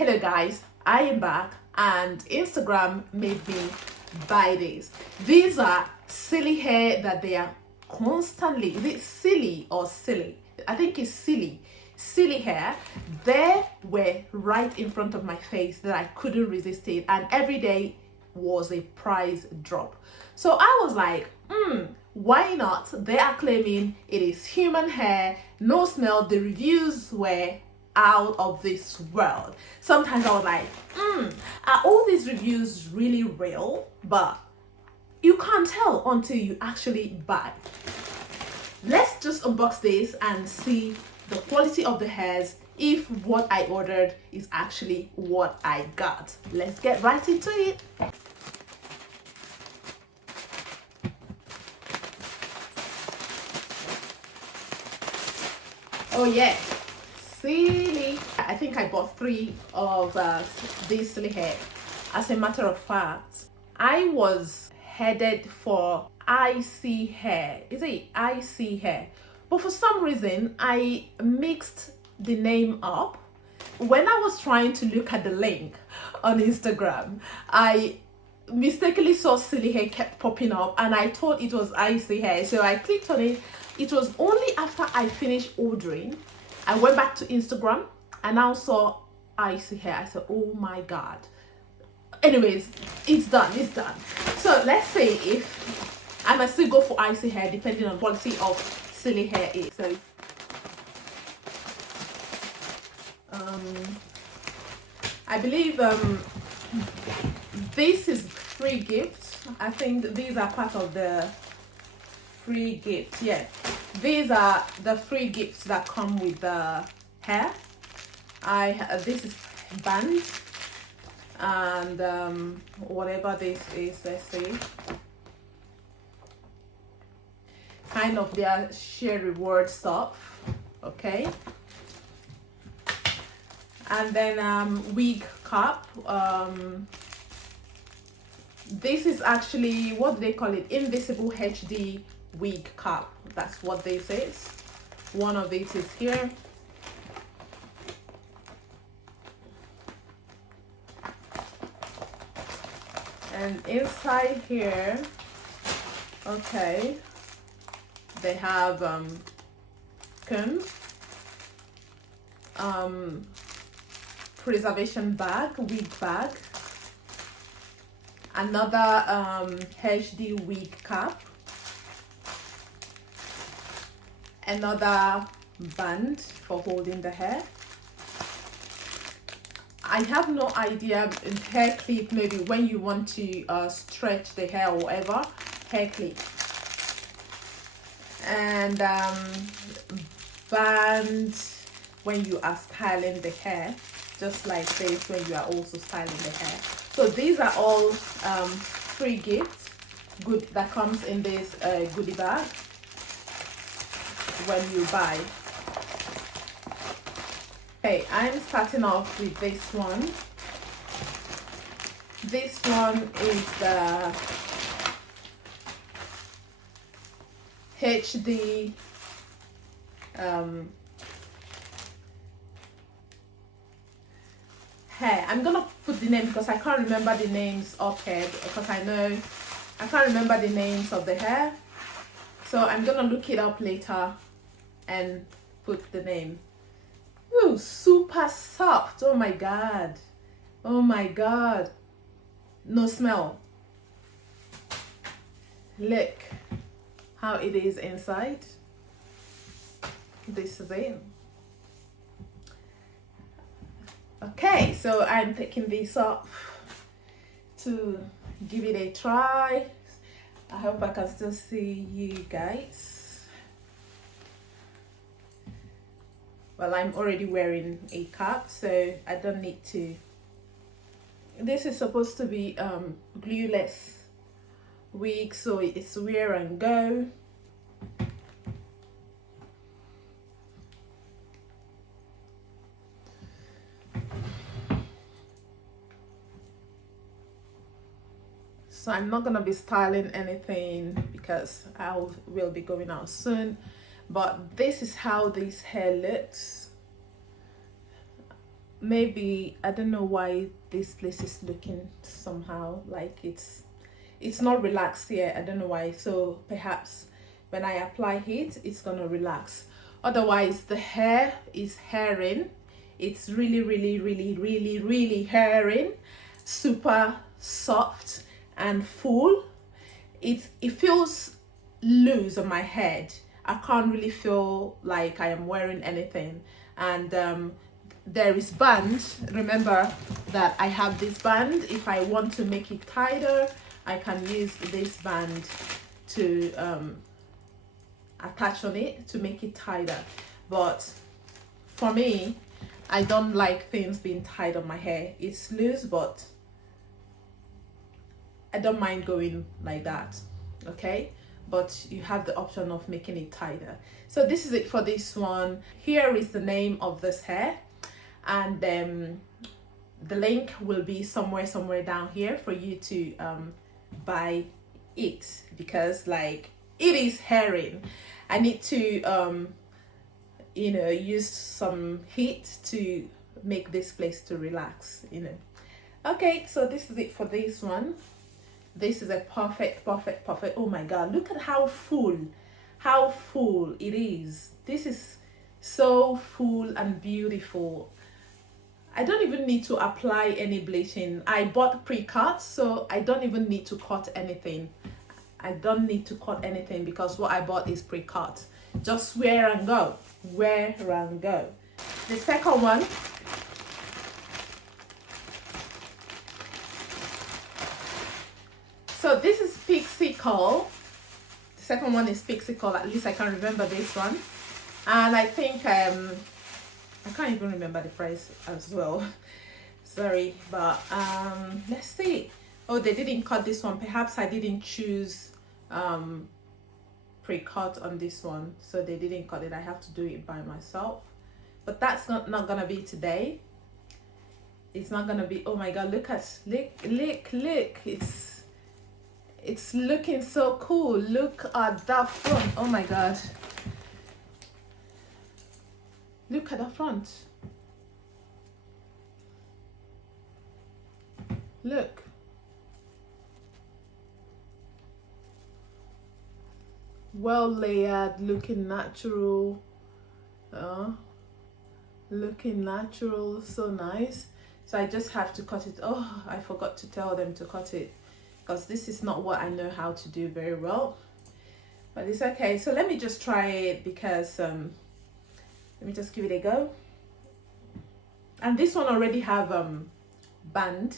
Hello guys, I am back and Instagram made me buy this. These are Celie hair that they are constantly, is it Celie or Celie? I think it's Celie. Celie hair. They were right in front of my face that I couldn't resist it, and every day was a price drop. So I was like, why not? They are claiming it is human hair, no smell. The reviews were out of this world. Sometimes I was like, are all these reviews really real? But you can't tell until you actually buy. Let's just unbox this and see the quality of the hairs, if what I ordered is actually what I got. Let's get right into it. Oh yeah, Celie. I think I bought 3 of this Celie hair. As a matter of fact, I was headed for icy hair. Is it icy hair? But for some reason, I mixed the name up. When I was trying to look at the link on Instagram, I mistakenly saw Celie hair kept popping up and I thought it was icy hair. So I clicked on it. It was only after I finished ordering, I went back to Instagram and now saw icy hair. I said, oh my God. Anyways, it's done. So let's see if I must still go for icy hair depending on quality of Celie hair is. So I believe this is free gift. I think these are part of the free gift. Yeah, these are the free gifts that come with the hair. This is band and whatever this is, let's see, kind of their share reward stuff. Okay, and then wig cap. This is actually, what do they call it, invisible HD wig cap. That's what this is. One of it is here. And inside here, okay, they have comb, preservation bag, wig bag, another HD wig cap, another band for holding the hair. I have no idea, hair clip, maybe when you want to stretch the hair or whatever, hair clip. And band when you are styling the hair, just like this when you are also styling the hair. So these are all free gifts, good, that comes in this goodie bag when you buy. Okay, I'm starting off with this one. This one is the HD hair. I'm gonna put the name because I can't remember the names offhand, because I can't remember the names of the hair. So I'm gonna look it up later and put the name. Ooh, super soft. Oh my God. Oh my God. No smell. Look how it is inside. This is it. Okay, so I'm taking this off to give it a try. I hope I can still see you guys. Well, I'm already wearing a cap, so I don't need to. This is supposed to be glueless wig, so it's wear and go. So I'm not gonna be styling anything because I will be going out soon. But this is how this hair looks. maybe I don't know why this place is looking somehow like it's not relaxed here. I don't know why. So perhaps when I apply heat, it's gonna relax. Otherwise, the hair is hairing. It's really hairing, super soft and full. It feels loose on my head. I can't really feel like I am wearing anything. And there is band. Remember that I have this band. If I want to make it tighter, I can use this band to attach on it to make it tighter. But for me, I don't like things being tied on my hair. It's loose, but I don't mind going like that, okay? But you have the option of making it tighter. So this is it for this one. Here is the name of this hair, and the link will be somewhere down here for you to buy it, because like it is hairing. I need to you know, use some heat to make this place to relax, you know. Okay, so this is it for this one. This is a perfect. Oh my god, look at how full it is. This is so full and beautiful. I don't even need to apply any bleaching. I bought pre-cut, so I don't even need to cut anything. I don't need to cut anything because what I bought is pre-cut. Just wear and go. Wear and go. The second one, so this is Pixie Call. The second one is Pixie Call. At least I can remember this one. And I think I can't even remember the price as well. Sorry, but let's see. Oh, they didn't cut this one. Perhaps I didn't choose pre-cut on this one, so they didn't cut it. I have to do it by myself, but that's not gonna be today. It's not gonna be. Oh my god, look, it's looking so cool. Look at that front. Oh my god, look at the front. Look. Well layered, looking natural, looking natural, so nice. So I just have to cut it. Oh, I forgot to tell them to cut it because this is not what I know how to do very well, but it's okay. So let me just try it, because let me just give it a go. And this one already have band.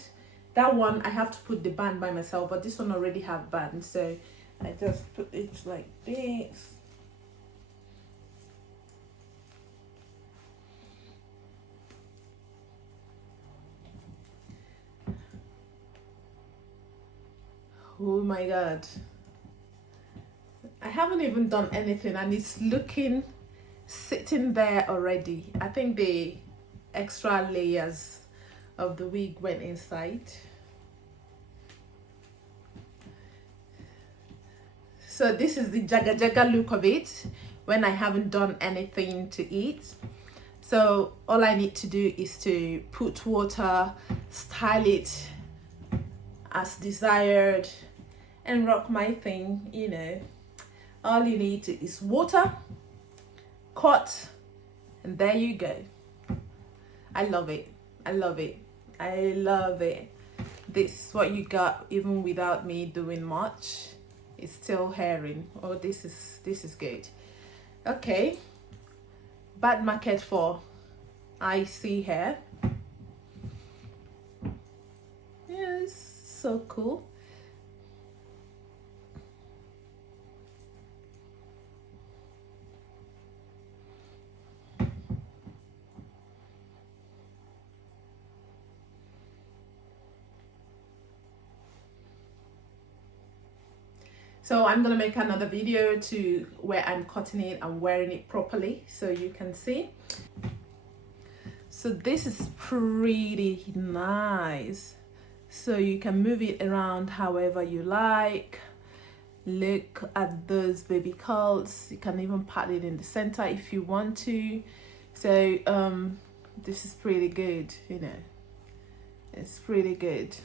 That one I have to put the band by myself, but this one already have band, so I just put it like this. Oh my god, I haven't even done anything and it's looking, sitting there already. I think the extra layers of the wig went inside. So this is the jaga look of it when I haven't done anything to it. So all I need to do is to put water, style it as desired, and rock my thing, you know. All you need is water, cut, and there you go. I love it. I love it. I love it. This is what you got even without me doing much. It's still hairing. Oh, this is good. Okay, bad market for icy hair. Yes, so cool. So I'm gonna make another video to where I'm cutting it and wearing it properly so you can see. So this is pretty nice. So you can move it around however you like. Look at those baby curls. You can even pat it in the center if you want to. So this is pretty good, you know. It's pretty good.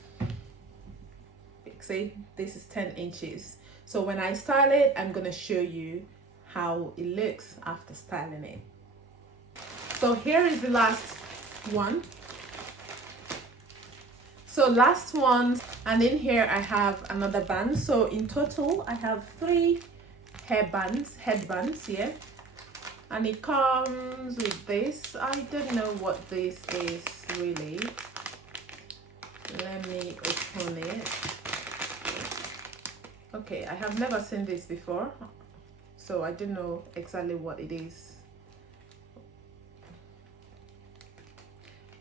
See, this is 10 inches. So when I style it, I'm gonna show you how it looks after styling it. So here is the last one. So last one, and in here I have another band. So in total I have 3 headbands, yeah. And it comes with this. I don't know what this is really. Let me open it. Okay, I have never seen this before, so I don't know exactly what it is.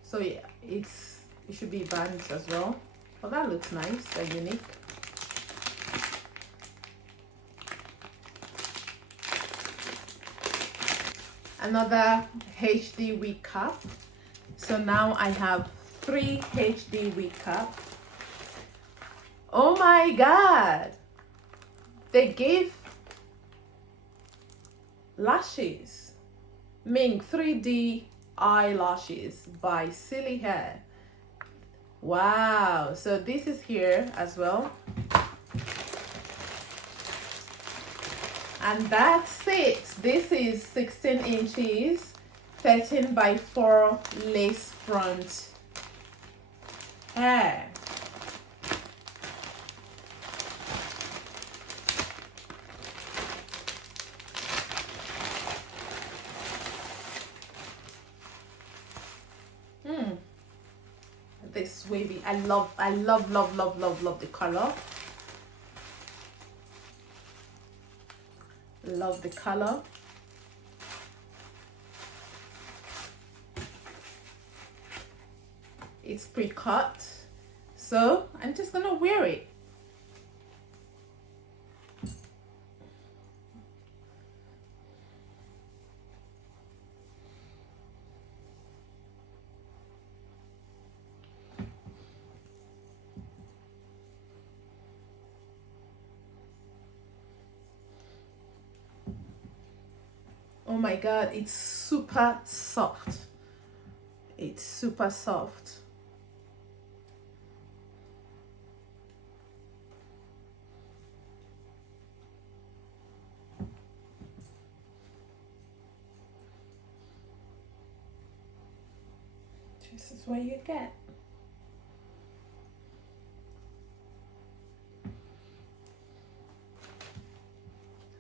So yeah, it should be bands as well. Well, that looks nice and unique. Another HD wig cap. So now I have 3 HD wig cap. Oh my god, they gave lashes, Ming 3D eyelashes by Celie hair. Wow, so this is here as well. And that's it. This is 16 inches, 13 by 4 lace front hair. This wavy, I love the color. Love the color. It's pre-cut, so I'm just gonna wear it. Oh my god, it's super soft. It's super soft. This is what you get.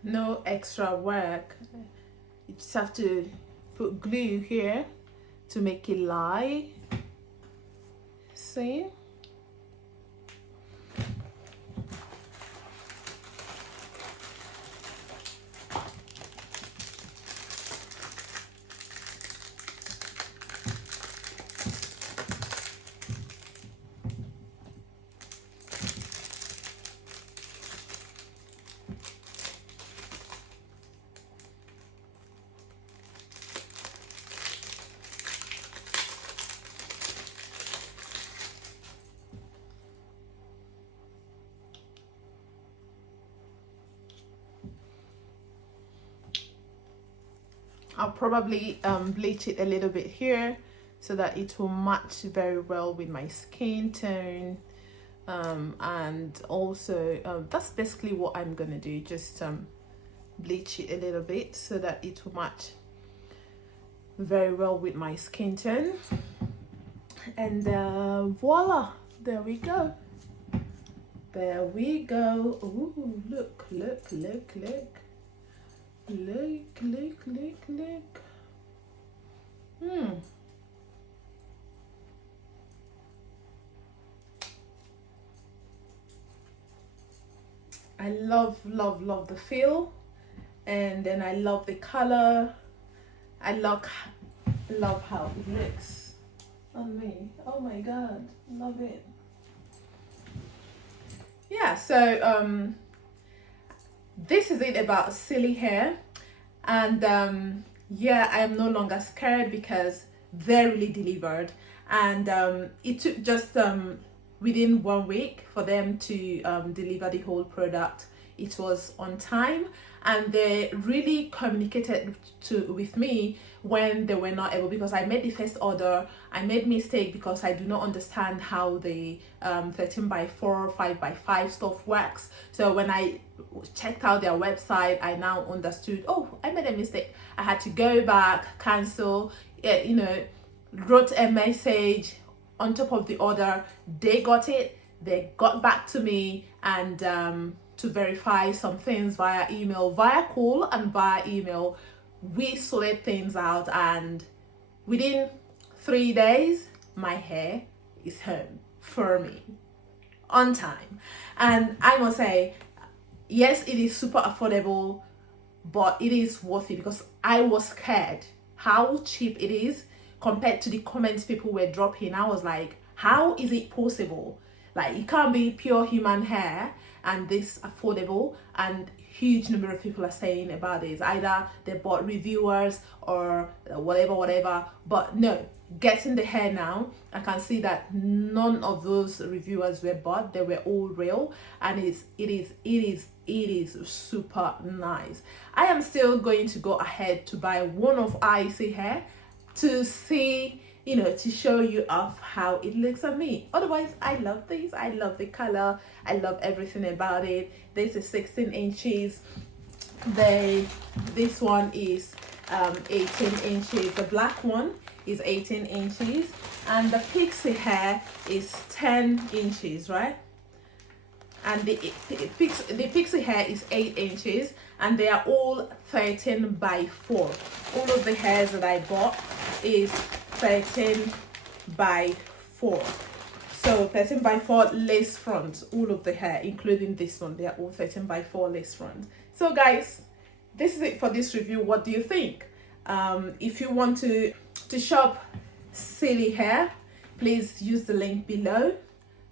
No extra work. You just have to put glue here to make it lie. See? I'll probably bleach it a little bit here so that it will match very well with my skin tone, and also that's basically what I'm gonna do, just bleach it a little bit so that it will match very well with my skin tone. And voila, there we go. There we go. Ooh, look. Look. I love the feel, and then I love the color. I love how it looks on me. Oh my god, love it. Yeah, so this is it about Celie hair. And yeah, I am no longer scared because they really delivered, and it took just within 1 week for them to deliver the whole product it was on time, and they really communicated with me when they were not able, because I made the first order. I made mistake because I do not understand how the 13 by 4 5 by 5 stuff works. So when I checked out their website, I now understood, oh, I made a mistake. I had to go back, cancel, wrote a message on top of the order. They got it, they got back to me, and to verify some things via email, via call and via email. We sorted things out, and within 3 days my hair is home for me on time. And I must say, yes, it is super affordable, but it is worth it, because I was scared how cheap it is compared to the comments people were dropping. I was like, how is it possible? Like, it can't be pure human hair and this affordable. And huge number of people are saying about this. Either they bought reviewers or whatever. But no, getting the hair now, I can see that none of those reviewers were bought. They were all real, and it is super nice. I am still going to go ahead to buy one of Icy hair to see, to show you off how it looks on me. Otherwise, I love these. I love the color. I love everything about it. This is 16 inches. This one is 18 inches. The black one is 18 inches, and the pixie hair is 10 inches, right? And the pixie hair is 8 inches, and they are all 13 by 4. All of the hairs that I bought is 13 by 4. So 13 by 4 lace front. All of the hair, including this one, they are all 13 by 4 lace front. So guys, this is it for this review. What do you think? If you want to shop Celie hair, please use the link below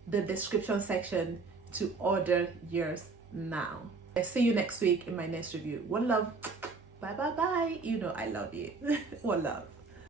the description section to order yours now. I'll see you next week in my next review. One love. Bye bye bye. I love you. One love.